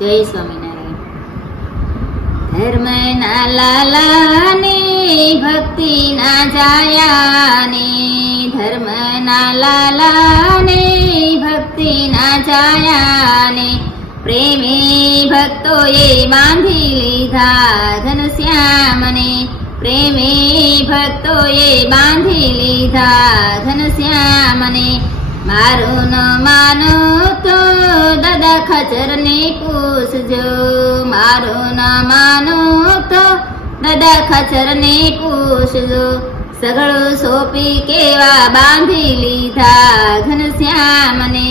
જય સ્વામિનારાયણ. ધર્મના લાલાને ભક્તિના જાયાને, ધર્મના લાલાને ભક્તિના જાયાને, પ્રેમે ભક્તોએ બાંધી લીધા ઘનશ્યામને, પ્રેમે ભક્તોએ બાંધી લીધા ઘનશ્યામને. મારું ન માનો તો દાદા ખચરને પૂછજો, મારું ન માનો તો દાદા ખચરને પૂછજો. સગળું સોંપી કેવા બાંધી લીધા ઘનશ્યામને,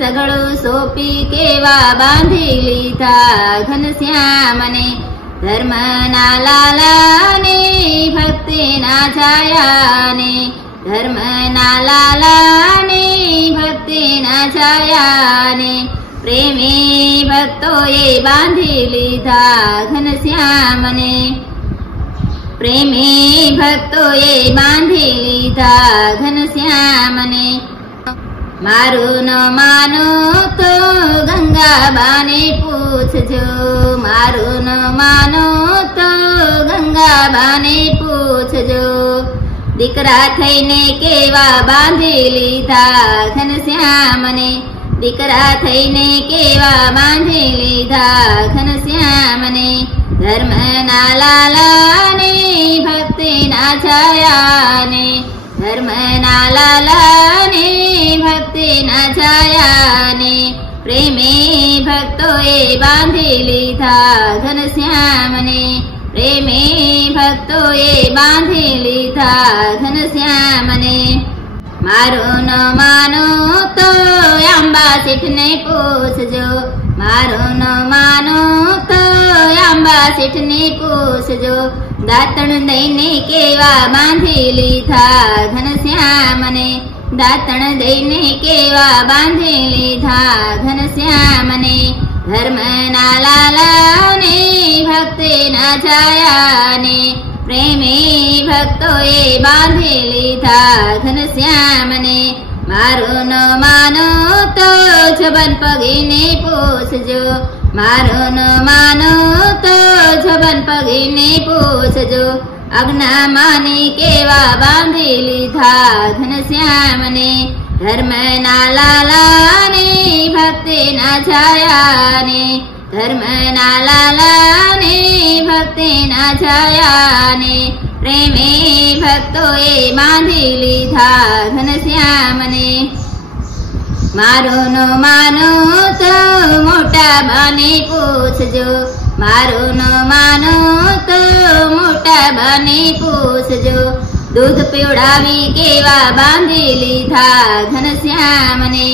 સગળું સોંપી કેવા બાંધી લીધા ઘનશ્યામને. ધર્મના લાલાને ભક્તિના છાયાને, ધર્મના લાલાને ભક્તિના છાયાને, પ્રેમે ભક્તોએ બાંધી લીધા ઘનશ્યામને, પ્રેમે ભક્તોએ બાંધી લીધા ઘનશ્યામને. મારું ન માનો તો ગંગાબાને પૂછજો, મારું ન માનો તો ગંગાબાને પૂછજો. દીકરા થઈને કેવા બાંધી લીધા ઘનશ્યામને, દીકરા થઈને કેવા બાંધી લીધા ઘનશ્યામને. ધર્મના લાલાને ભક્તિના છાયાને, ધર્મના લાલાને ભક્તિના છાયાને, પ્રેમે ભક્તોએ બાંધી લીધા ઘનશ્યામને, પ્રેમે ભક્તોએ બાંધી લીધા ઘનશ્યામને. મારું ન માનો તો આંબા શેઠને પૂછજો, મારું ન માનો તો આંબા શેઠને પૂછજો. દાંતણ દઈને કેવા બાંધી લીધા ઘનશ્યામને, દાંતણ દઈને કેવા બાંધી લીધા ઘનશ્યામને. ધર્મના લાલાને ભક્તિના છાયાને, પ્રેમે ભક્તોએ બાંધી લીધા ઘનશ્યામને. મારું ન માનો તો છબન પગીને પૂછજો, મારું ન માનો તો છબન પગીને પૂછજો. અજ્ઞામાને કેવા બાંધી લીધા ઘનશ્યામને, ધર્મના લાલાને ભક્તિના છાયાને, ધર્મના લાલાને ભક્તિના છાયાને, પ્રેમે ભક્તોએ બાંધી લીધા ઘનશ્યામને. મારું ન માનો તો મોટા બાને પૂછજો, મારું ન માનો તો મોટા બાને પૂછજો. દૂધ પીવડાવી કેવા બાંધી લીધા ઘનશ્યામને,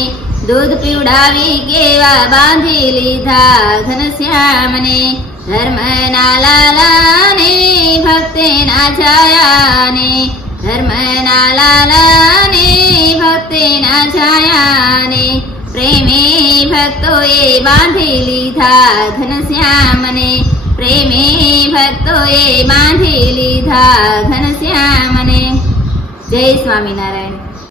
દૂધ પીવડાવી કેવા બાંધી લીધા ઘનશ્યામને. ધર્મના લાલાને ભક્તિના છાયાને, ધર્મના લાલાને ભક્તિના છાયાને, પ્રેમે ભક્તોએ બાંધી લીધા ઘનશ્યામને, પ્રેમે ભક્તોએ બાંધી લીધા ઘનશ્યામને. જય સ્વામિનારાયણ.